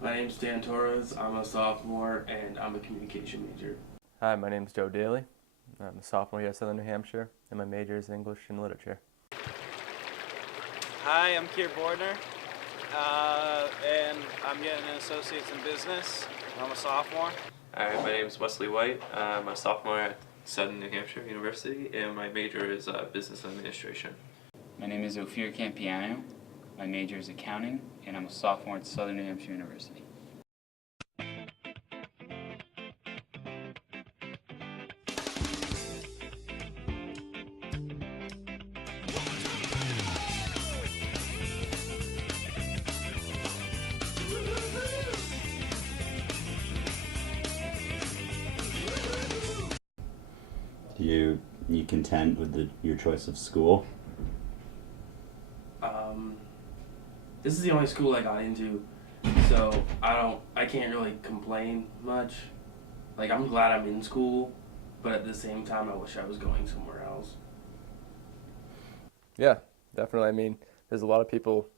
My name's Dan Torres. I'm a sophomore and I'm a communication major. Hi, my name is Joe Daly. I'm a sophomore here at Southern New Hampshire, and my major is English and Literature. Hi, I'm Kier Bordner, and I'm getting an associate's in business. I'm a sophomore. Hi, my name is Wesley White. I'm a sophomore at Southern New Hampshire University, and my major is business administration. My name is Ophir Campiano. My major is accounting, and I'm a sophomore at Southern New Hampshire University. You content with your choice of school? This is the only school I got into, so I can't really complain much. Like, I'm glad I'm in school, but at the same time I wish I was going somewhere else. Yeah, definitely. I mean, there's a lot of people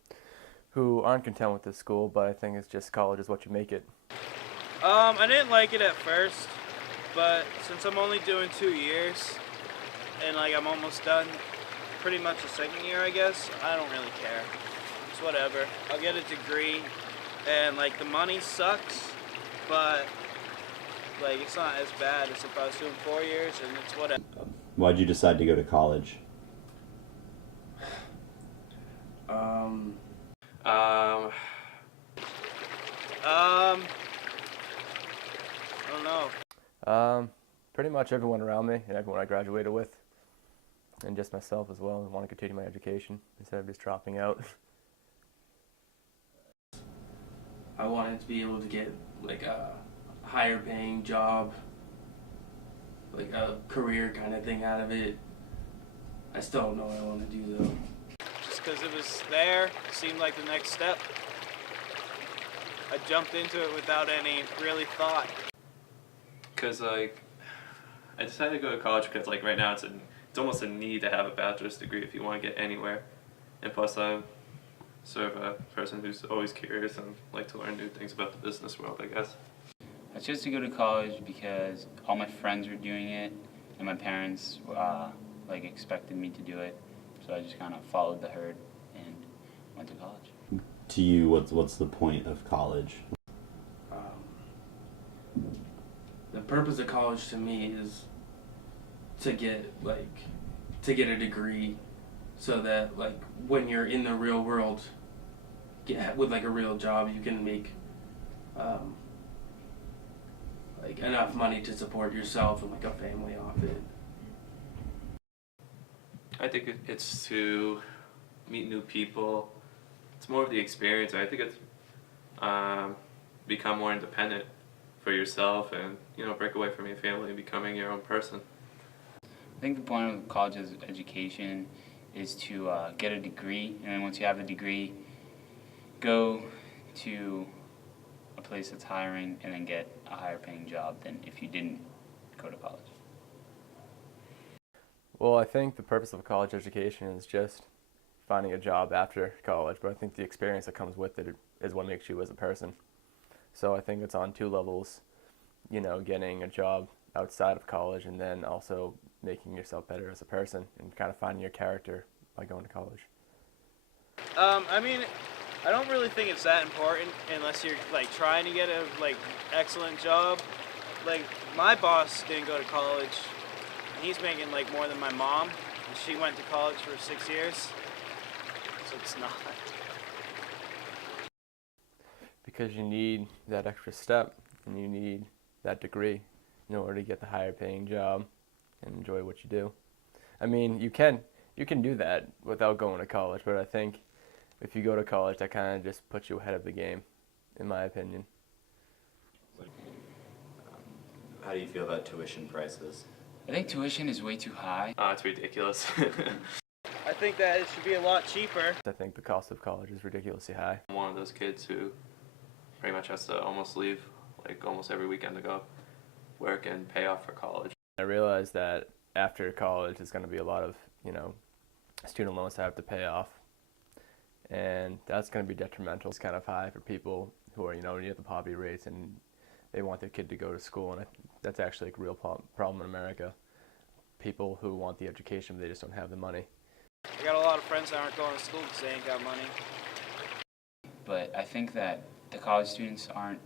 who aren't content with this school, but I think it's just college is what you make it. I didn't like it at first, but since I'm only doing 2 years, and I'm almost done, pretty much the second year, I guess, I don't really care. It's whatever. I'll get a degree, and the money sucks, but it's not as bad as if I was doing 4 years, and it's whatever. Why'd you decide to go to college? I don't know. Pretty much everyone around me and everyone I graduated with, and just myself as well, want to continue my education instead of just dropping out. I wanted to be able to get a higher paying job, like a career kind of thing out of it. I still don't know what I want to do though. Just because it was there, it seemed like the next step. I jumped into it without any really thought. Because I decided to go to college because right now it's almost a need to have a bachelor's degree if you want to get anywhere. And plus I'm sort of a person who's always curious and like to learn new things about the business world, I guess. I chose to go to college because all my friends were doing it, and my parents expected me to do it, so I just kind of followed the herd and went to college. To you, what's the point of college? The purpose of college to me is to get a degree, so that when you're in the real world, with a real job, you can make enough money to support yourself and a family off it. I think it's to meet new people. It's more of the experience. I think it's become more independent for yourself and break away from your family and becoming your own person. I think the point of college education is to get a degree, and then once you have the degree, go to a place that's hiring and then get a higher paying job than if you didn't go to college. Well, I think the purpose of a college education is just finding a job after college, but I think the experience that comes with it is what makes you as a person. So I think it's on two levels, getting a job outside of college and then also making yourself better as a person and kind of finding your character by going to college. I don't really think it's that important unless you're trying to get a excellent job. My boss didn't go to college, and he's making more than my mom, and she went to college for 6 years, so it's not. Because you need that extra step and you need that degree in order to get the higher paying job and enjoy what you do. I mean, you can do that without going to college, but I think if you go to college, that kind of just puts you ahead of the game, in my opinion. How do you feel about tuition prices? I think tuition is way too high. It's ridiculous. I think that it should be a lot cheaper. I think the cost of college is ridiculously high. I'm one of those kids who pretty much has to almost leave almost every weekend to go work and pay off for college. I realized that after college, there's going to be a lot of, student loans I have to pay off. and that's going to be detrimental. It's kind of high for people who are, near the poverty rates, and they want their kid to go to school, and that's actually a real problem in America. People who want the education, but they just don't have the money. I got a lot of friends that aren't going to school because they ain't got money. But I think that the college students aren't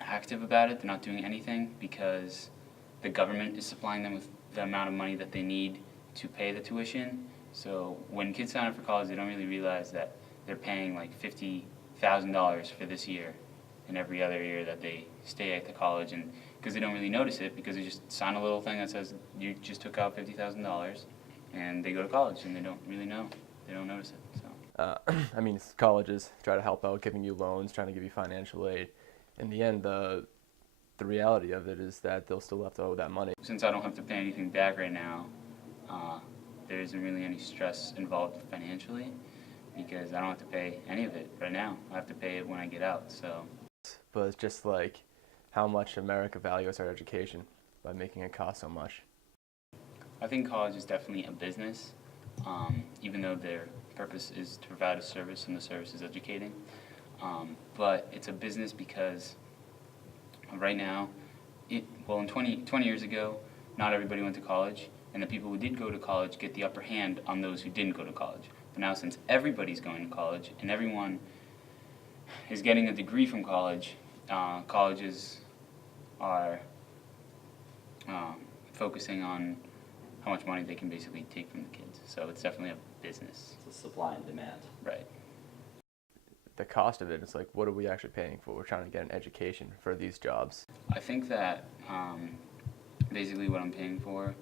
active about it. They're not doing anything because the government is supplying them with the amount of money that they need to pay the tuition. So when kids sign up for college, they don't really realize that they're paying like $50,000 for this year and every other year that they stay at the college, and because they don't really notice it, because they just sign a little thing that says you just took out $50,000, and they go to college and they don't really know. They don't notice it. So. I mean, colleges try to help out, giving you loans, trying to give you financial aid. In the end, the reality of it is that they'll still have to owe that money. Since I don't have to pay anything back right now, there isn't really any stress involved financially, because I don't have to pay any of it right now. I have to pay it when I get out. So. But it's just like how much America values our education by making it cost so much. I think college is definitely a business, even though their purpose is to provide a service and the service is educating. But it's a business because right now, in 20 years ago, not everybody went to college, and the people who did go to college get the upper hand on those who didn't go to college. But now, since everybody's going to college and everyone is getting a degree from college, colleges are focusing on how much money they can basically take from the kids. So it's definitely a business. It's a supply and demand. Right. The cost of it is like, what are we actually paying for? We're trying to get an education for these jobs. I think that basically what I'm paying for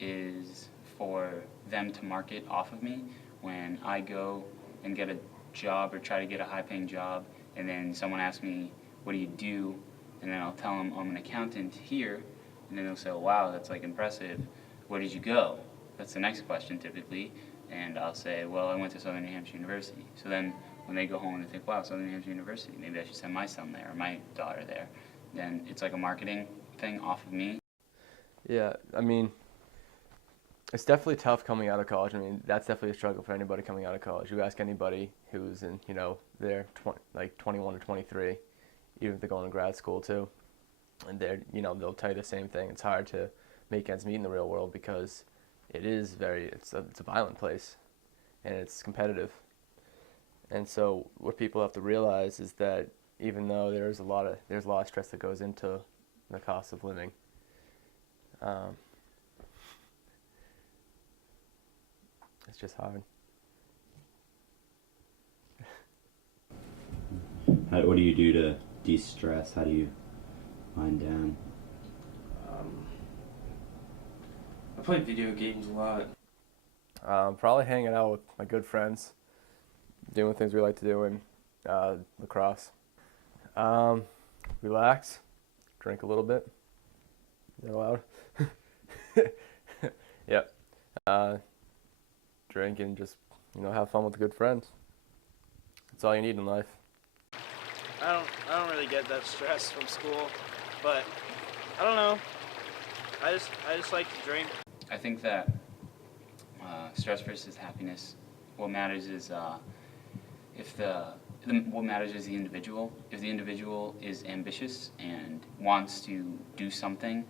is for them to market off of me when I go and get a job or try to get a high-paying job, and then someone asks me, what do you do? And then I'll tell them I'm an accountant here, and then they'll say, wow, that's like impressive. Where did you go? That's the next question typically, and I'll say, well, I went to Southern New Hampshire University. So then when they go home and they think, wow, Southern New Hampshire University, maybe I should send my son there or my daughter there. Then it's like a marketing thing off of me. Yeah, I mean, it's definitely tough coming out of college. I mean, that's definitely a struggle for anybody coming out of college. You ask anybody who's in, they're 21 or 23, even if they're going to grad school too, and they'll tell you the same thing. It's hard to make ends meet in the real world because it's a violent place, and it's competitive. And so what people have to realize is that even though there's a lot of stress that goes into the cost of living, it's just hard. What do you do to de-stress? How do you wind down? I play video games a lot. Probably hanging out with my good friends, doing things we like to do in lacrosse. Relax, drink a little bit. Is that allowed? Yep. Drink and just, have fun with good friends. That's all you need in life. I don't really get that stress from school, but I don't know. I just like to drink. I think that stress versus happiness. What matters is what matters is the individual. If the individual is ambitious and wants to do something,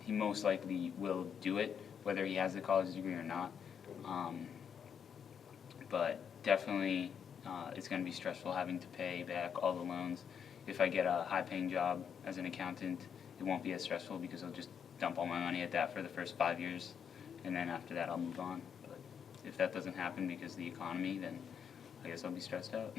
he most likely will do it, whether he has the college degree or not. But definitely, it's going to be stressful having to pay back all the loans. If I get a high-paying job as an accountant, it won't be as stressful because I'll just dump all my money at that for the first 5 years, and then after that I'll move on. But if that doesn't happen because of the economy, then I guess I'll be stressed out.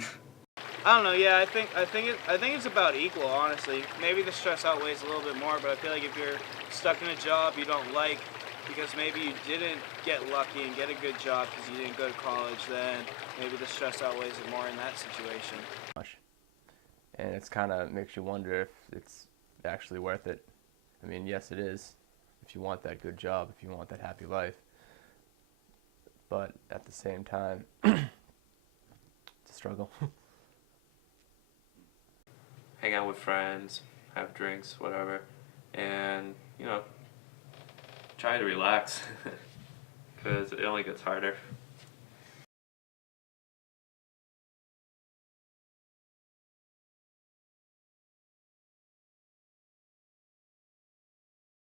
I don't know. Yeah, I think it's about equal, honestly. Maybe the stress outweighs a little bit more, but I feel like if you're stuck in a job you don't like because maybe you didn't get lucky and get a good job because you didn't go to college, then maybe the stress outweighs it more in that situation. And it's kind of makes you wonder if it's actually worth it. I mean, yes, it is, if you want that good job, if you want that happy life. But at the same time, it's a struggle. Hang out with friends, have drinks, whatever, and, try to relax, because it only gets harder.